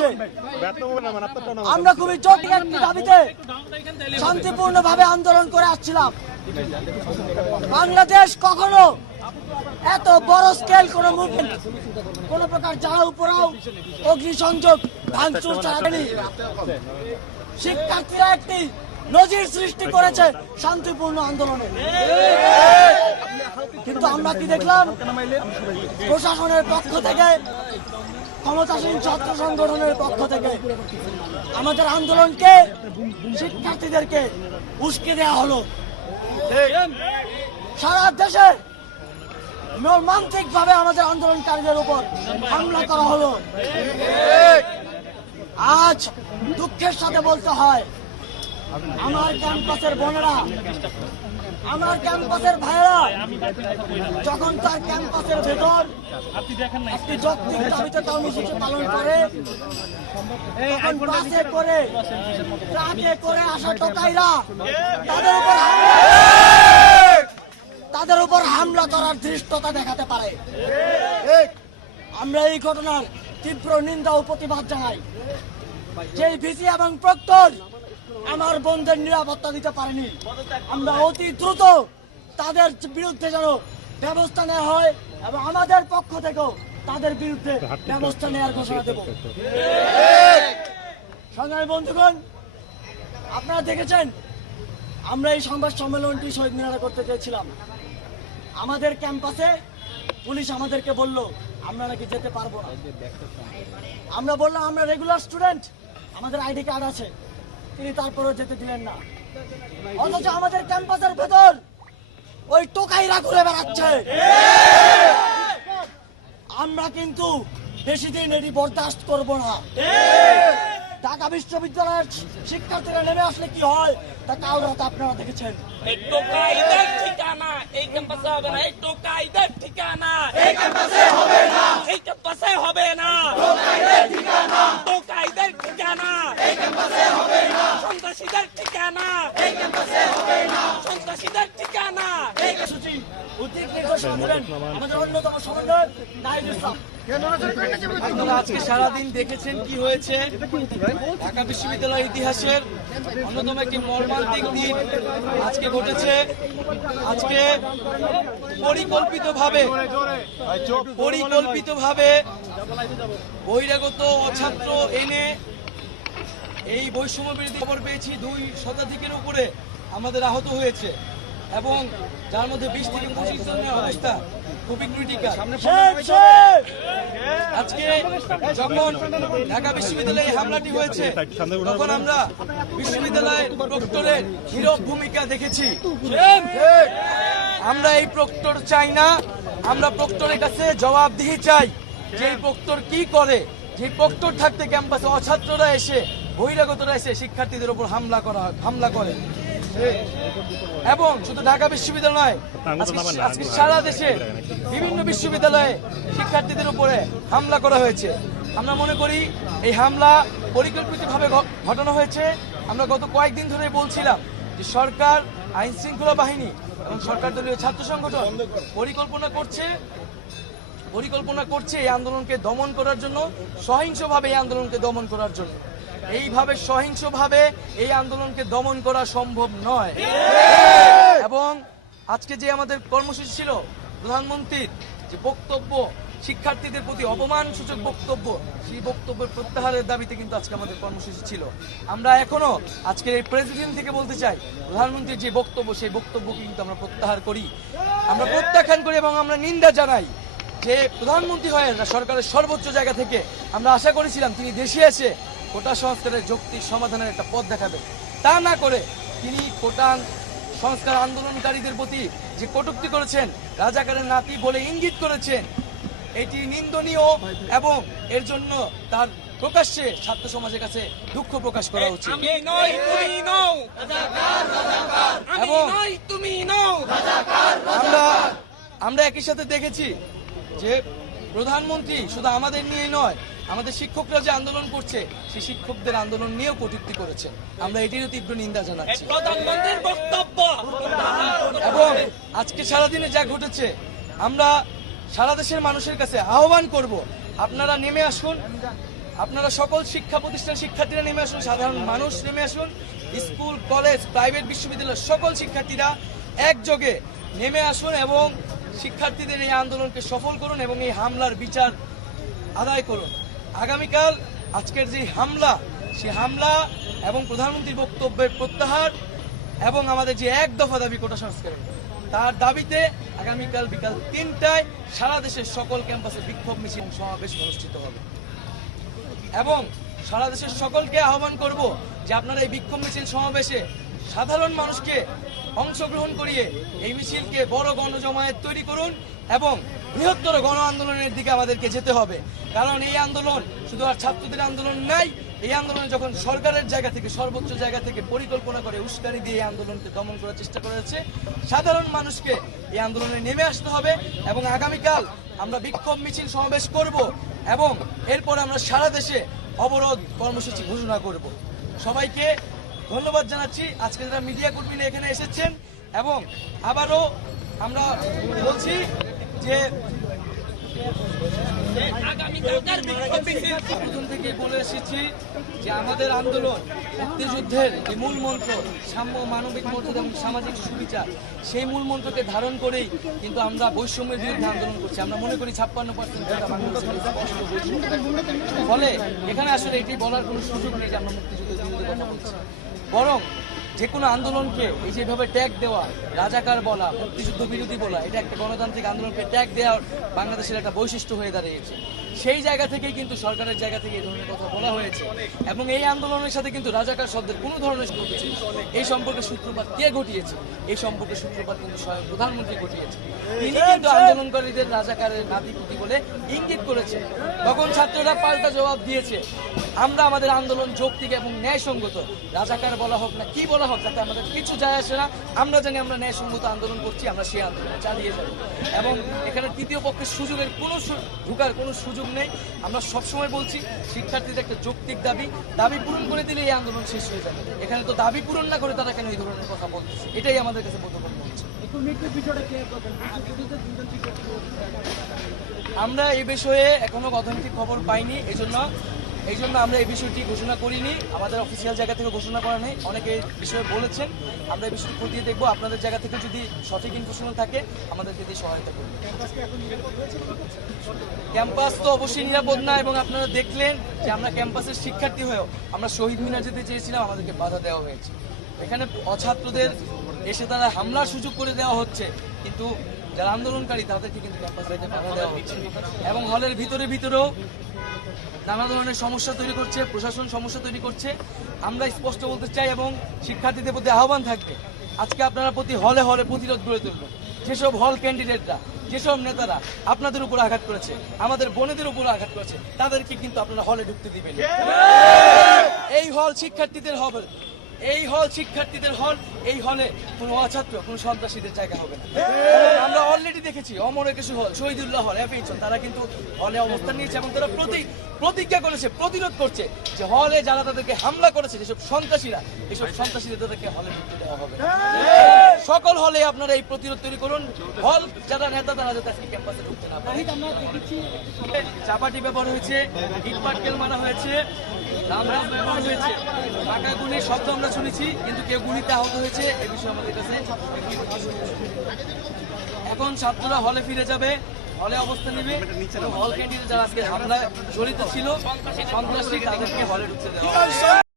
হচ্ছে। আমরা খুবই জটিল একটি দাবিতে শান্তিপূর্ণভাবে আন্দোলন করে আসছিলাম। বাংলাদেশ কখনো এত বড় স্কেল কোন মুভমেন্ট, কোন প্রকার জ্বালাও পোড়াও, অগ্নিসংযোগ, ভাঙচুর চালায়নি। শিক্ষার্থীরা একটি নজির সৃষ্টি করেছে শান্তিপূর্ণ আন্দোলনে। কিন্তু আমরা কি দেখলাম? প্রশাসনের পক্ষ থেকে, ক্ষমতাসীন ছাত্র সংগঠনের পক্ষ থেকে আমাদের আন্দোলনকে, শিক্ষার্থীদেরকে উস্কে দেওয়া হলো। সারা দেশে মর্মান্তিক ভাবে আমাদের আন্দোলনকারীদের উপর হামলা করা হলো। আজ দুঃখের সাথে বলতে হয়, আমার ক্যাম্পাসের বোনেরা, আমার ক্যাম্পাসের ভাইয়েরা যখন তার ক্যাম্পাসের ভেতর একটি যৌক্তিক দাবিতে কর্মসূচি পালন করে, তখন বাসে করে, ট্রাকে করে আসা টোকাইরা তাদের উপর হামলা করার ধৃষ্টতা দেখাতে পারে। আমরা এই ঘটনার তীব্র নিন্দা ও প্রতিবাদ জানাই। যেই ভিসি এবং প্রক্টর আমার বোনদের নিরাপত্তা দিতে পারেনি, আমরা অতি দ্রুত তাদের বিরুদ্ধে যেন ব্যবস্থা নেওয়া হয় এবং আমাদের পক্ষ থেকেও তাদের বিরুদ্ধে ব্যবস্থা নেওয়ার ঘোষণা দেব। সংগ্রামী বন্ধুগণ, আপনারা দেখেছেন আমরা এই সংবাদ সম্মেলনটি শহীদ মিনারে করতে চেয়েছিলাম। আমাদের ক্যাম্পাসে পুলিশ আমাদেরকে বলল আমরা নাকি যেতে পারবো না। আমরা বললাম আমরা রেগুলার স্টুডেন্ট, আমাদের আইডি কার্ড আছে। তিনি তারপরেও যেতে দিলেন না। অথচ আমাদের ক্যাম্পাসের ভেতর ওই টোকাইরা ঘুরে বেড়াচ্ছে। আমরা কিন্তু বেশি দিন এটি বরদাস্ত করব না। ঢাকা বিশ্ববিদ্যালয়ের শিক্ষার্থীরা নেমে আসলে কি হয় তা কাল রাতে আপনারা দেখেছেন। এই টোকাইদের ঠিকানা এই ক্যাম্পাসে হবে না, এই টোকাইদের ঠিকানা এই ক্যাম্পাসে হবে না, এই ক্যাম্পাসে হবে না, টোকাইদের ঠিকানা, টোকাইদের ঠিকানা এই ক্যাম্পাসে হবে না, সন্ত্রাসীদের ঠিকানা এই ক্যাম্পাসে হবে না, সন্ত্রাসীদের ঠিকানা এই কর্মসূচি উদ্যোগ নির্দেশনা দিলেন আমাদের অন্যতম সমন্বয়ক নাহিদ ইসলাম। আপনারা আজকে সারাদিন দেখেছেন কি হয়েছে। ঢাকা বিশ্ববিদ্যালয়ের ইতিহাসের অন্যতম একটি মর্মান্তিক দিন আজকে ঘটেছে। আজকে পরিকল্পিতভাবে বহিরাগত অছাত্র এনে এই বৈষম্য বিরোধী খবর পেয়েছি 2 শতাধিকের উপরে আমাদের আহত হয়েছে এবং যার মধ্যে 20 থেকে 25 জনের অবস্থা খুবই ক্রিটিক্যাল। আজকে যখন ঢাকা বিশ্ববিদ্যালয়ে হামলাটি হয়েছে তখন আমরা বিশ্ববিদ্যালয়ের প্রক্টরের নীরব ভূমিকা দেখেছি। আমরা এই প্রক্টর চাই না, আমরা প্রক্টরের কাছে জবাবদিহি চাই যে এই প্রক্টর কি করে। যে প্রক্টর থাকতে ক্যাম্পাসে অছাত্ররা এসে, বহিরাগতরা এসে শিক্ষার্থীদের উপর হামলা করে এবং শুধু ঢাকা বিশ্ববিদ্যালয় আজকে সারা দেশে বিভিন্ন বিশ্ববিদ্যালয়ে শিক্ষার্থীদের উপরে হামলা করা হয়েছে। আমরা মনে করি এই হামলা পরিকল্পিতভাবে ঘটানো হয়েছে। আমরা গত কয়েকদিন ধরে বলছিলাম যে সরকার, আইন শৃঙ্খলা বাহিনী এবং সরকার দলীয় ছাত্র সংগঠন পরিকল্পনা করছে এই আন্দোলনকে দমন করার জন্য, সহিংসভাবে এই আন্দোলনকে দমন করার জন্য। এইভাবে সহিংসভাবে এই আন্দোলনকে দমন করা সম্ভব নয়। এবং আজকে যে আমাদের কর্মসূচি ছিল, প্রধানমন্ত্রীর যে বক্তব্য, শিক্ষার্থীদের প্রতি অপমানসূচক বক্তব্য, সেই বক্তব্যের প্রত্যাহারের দাবিতে কিন্তু আজকে আমাদের কর্মসূচি ছিল। আমরা এখনো আজকের এই প্রেসিডেন্ট থেকে বলতে চাই, প্রধানমন্ত্রীর যে বক্তব্য, সেই বক্তব্যকে কিন্তু আমরা প্রত্যাহার করি, আমরা প্রত্যাখ্যান করি এবং আমরা নিন্দা জানাই যে প্রধানমন্ত্রী হয়ে সরকারের সর্বোচ্চ জায়গা থেকে আমরা আশা করেছিলাম তিনি দেশে এসে কোটা সংস্কারের যৌক্তিক সমাধানের একটা পথ দেখাবেন। তা না করে তিনি কোটা সংস্কার আন্দোলনকারীদের প্রতি যে কটূক্তি করেছেন, রাজাকারের নাতি বলে ইঙ্গিত করেছেন, এটি নিন্দনীয় এবং এর জন্য তার প্রকাশ্যে ছাত্র সমাজের কাছে দুঃখ প্রকাশ করা উচিত। এবং আমরা একই সাথে দেখেছি যে প্রধানমন্ত্রী শুধু আমাদের নিয়ে নয়, আমাদের শিক্ষকরা যে আন্দোলন করছে সেই শিক্ষকদের আন্দোলন নিয়েও কটূক্তি করেছে। আমরা এটিরও তীব্র নিন্দা জানাচ্ছি। এবং আজকে সারাদিনে যা ঘটেছে, আমরা সারা দেশের মানুষের কাছে আহ্বান করব, আপনারা নেমে আসুন, আপনারা সকল শিক্ষা প্রতিষ্ঠান শিক্ষার্থীরা নেমে আসুন, সাধারণ মানুষ নেমে আসুন, স্কুল কলেজ প্রাইভেট বিশ্ববিদ্যালয়ের সকল শিক্ষার্থীরা একযোগে নেমে আসুন এবং শিক্ষার্থীদের এই আন্দোলনকে সফল করুন এবং এই হামলার বিচার আদায় করুন। আগামীকাল আজকের যে হামলা, সেই হামলা এবং প্রধানমন্ত্রীর বক্তব্যের প্রত্যাহার এবং আমাদের যে এক দফা দাবি কোটা সংস্কারের, তার দাবিতে আগামীকাল বিকাল 3টায় সারা দেশের সকল ক্যাম্পাসে বিক্ষোভ মিছিল এবং সমাবেশ অনুষ্ঠিত হবে এবং সারা দেশের সকলকে আহ্বান করব যে আপনারা এই বিক্ষোভ মিছিল সমাবেশে সাধারণ মানুষকে অংশগ্রহণ করিয়ে এই মিছিলকে বড় গণজমায়েত তৈরি করুন এবং বৃহত্তর গণ আন্দোলনের দিকে আমাদেরকে যেতে হবে। কারণ এই আন্দোলন শুধু আর ছাত্রদের আন্দোলন নাই, এই আন্দোলনে যখন সরকারের জায়গা থেকে সর্বোচ্চ জায়গা থেকে পরিকল্পনা করে উস্কানি দিয়ে এই আন্দোলনকে দমন করার চেষ্টা করা হচ্ছে, সাধারণ মানুষকে এই আন্দোলনে নেমে আসতে হবে এবং আগামীকাল আমরা বিক্ষোভ মিছিল সমাবেশ করব এবং এরপর আমরা সারা দেশে অবরোধ কর্মসূচি ঘোষণা করব। সবাইকে ধন্যবাদ জানাচ্ছি আজকে যারা মিডিয়া কর্মীরা এখানে এসেছেন এবং আবারও আমরা বলছি যে আগামীকালকার বিক্ষোভ মিছিল প্রথম থেকে বলে এসেছি যে আমাদের আন্দোলন মুক্তিযুদ্ধের যে মূল মন্ত্র সাম্য, মানবিক মর্যাদা এবং সামাজিক সুবিচার, সেই মূল মন্ত্রকে ধারণ করেই কিন্তু আমরা বৈষম্যের বিরুদ্ধে আন্দোলন করছি। আমরা মনে করি 56% ফলে এখানে আসলে এটি বলার কোনো সুযোগ নেই যে আমরা মুক্তিযুদ্ধের বিরুদ্ধে কথা বলছি, বরং যে কোনো আন্দোলনকে এই যেভাবে ট্যাগ দেওয়া, রাজাকার বলা, মুক্তিযুদ্ধ বিরোধী বলা, এটা একটা গণতান্ত্রিক আন্দোলনকে ট্যাগ দেওয়ার বাংলাদেশের একটা বৈশিষ্ট্য হয়ে দাঁড়িয়েছে। সেই জায়গা থেকেই কিন্তু সরকারের জায়গা থেকে এই ধরনের কথা বলা হয়েছে এবং এই আন্দোলনের সাথে কিন্তু রাজাকার শব্দের কোনো ধরনের সম্পর্ক ছিল না। এই সম্পর্কে সূত্রপাত কে ঘটিয়েছে? এই সম্পর্কে সূত্রপাত কিন্তু স্বয়ং প্রধানমন্ত্রী ঘটিয়েছে। তিনি কিন্তু আন্দোলনকারীদের রাজাকারের নাতিপুতি বলে ইঙ্গিত করেছে। তখন ছাত্ররা পাল্টা জবাব দিয়েছে, আমরা আমাদের আন্দোলন যৌক্তিক এবং ন্যায়সঙ্গত, রাজাকার বলা হোক না কি বলা হোক, তাতে আমাদের কিছু যায় আসে না। আমরা জানি আমরা ন্যায়সঙ্গত আন্দোলন করছি, আমরা সেই আন্দোলন চালিয়ে যাব এবং এখানে তৃতীয় পক্ষের সুযোগের কোনো ঢুকার কোনো সুযোগ নেই। আমরা সবসময় বলছি শিক্ষার্থীদের একটা যৌক্তিক দাবি পূরণ করে দিলে এই আন্দোলন শেষ হয়ে যাবে। এখানে তো দাবি পূরণ না করে তারা কেন এই ধরনের কথা বলতেছে, এটাই আমাদের কাছে বোধগম্য হচ্ছে। আমরা এই বিষয়ে এখনো অথেন্টিক খবর পাইনি, এই জন্য আমরা এই বিষয়টি ঘোষণা করিনি। আমাদের অফিসিয়াল জায়গা থেকে ঘোষণা করা নেই। অনেকে এই বিষয়ে বলেছেন, আমরা এই বিষয়টি খতিয়ে দেখবো। আপনাদের জায়গা থেকে যদি সঠিক ইনফরমেশন থাকে আমাদেরকে দিয়ে সহায়তা করবেন। ক্যাম্পাস তো অবশ্যই নিরাপদ না এবং আপনারা দেখলেন যে আমরা ক্যাম্পাসের শিক্ষার্থী হয়েও আমরা শহীদ মিনার যেতে চেয়েছিলাম, আমাদেরকে বাধা দেওয়া হয়েছে। এখানে অছাত্রদের এসে তারা হামলার সুযোগ করে দেওয়া হচ্ছে, কিন্তু যারা আন্দোলনকারী তাদেরকে কিন্তু ক্যাম্পাস যেতে বাধা দেওয়া হচ্ছে এবং হলের ভিতরেও নানা ধরনের সমস্যা তৈরি করছে, প্রশাসন সমস্যা তৈরি করছে। আমরা স্পষ্ট বলতে চাই এবং শিক্ষার্থীদের প্রতি আহ্বান থাকবে, আজকে আপনারা প্রতি হলে প্রতিরোধ গড়ে তুলবেন। যেসব হল ক্যান্ডিডেটরা, যেসব নেতারা আপনাদের উপর আঘাত করেছে, আমাদের বোনেদের উপর আঘাত করেছে, তাদেরকে কিন্তু আপনারা হলে ঢুকতে দিবেন। এই হল শিক্ষার্থীদের হল, এই হলে কোনো অছাত্র, কোনো সন্ত্রাসীদের জায়গা হবে না। আমরা অলরেডি দেখেছি অমর একুশে হল, শহীদুল্লাহ হল, এফএইচন, তারা কিন্তু হলে অবস্থান নিয়েছে এবং তারা প্রতিজ্ঞা করেছে, প্রতিরোধ করছে যে হলে যারা তাদেরকে হামলা করেছে, যেসব সন্ত্রাসীরা, এইসব সন্ত্রাসীদের তাদেরকে হলে ঢুকতে দেওয়া হবে। সকল হলে আপনারা এই প্রতিরোধ তৈরি করুন, হল যারা নেতা তারা যাতে আজকে ক্যাম্পাসে ঢুকতে না পারে। চাপাটি ব্যবহার হয়েছে, ইট পাটকেল মারা হয়েছে, রামরাজ ব্যবহার হয়েছে, টাকা গুলির শব্দ আমরা শুনেছি, কিন্তু কেউ গুলিতে আহত হয়েছে এ বিষয়ে আমাদের কাছে। এখন ছাত্ররা হলে ফিরে যাবে, হলে অবস্থান নেবে, হল ক্যান্ডিডেট যারা আজকে হামলায় জড়িত ছিল, সন্ত্রাসী, তাদেরকে হলে ঢুকতে দেওয়া হবে।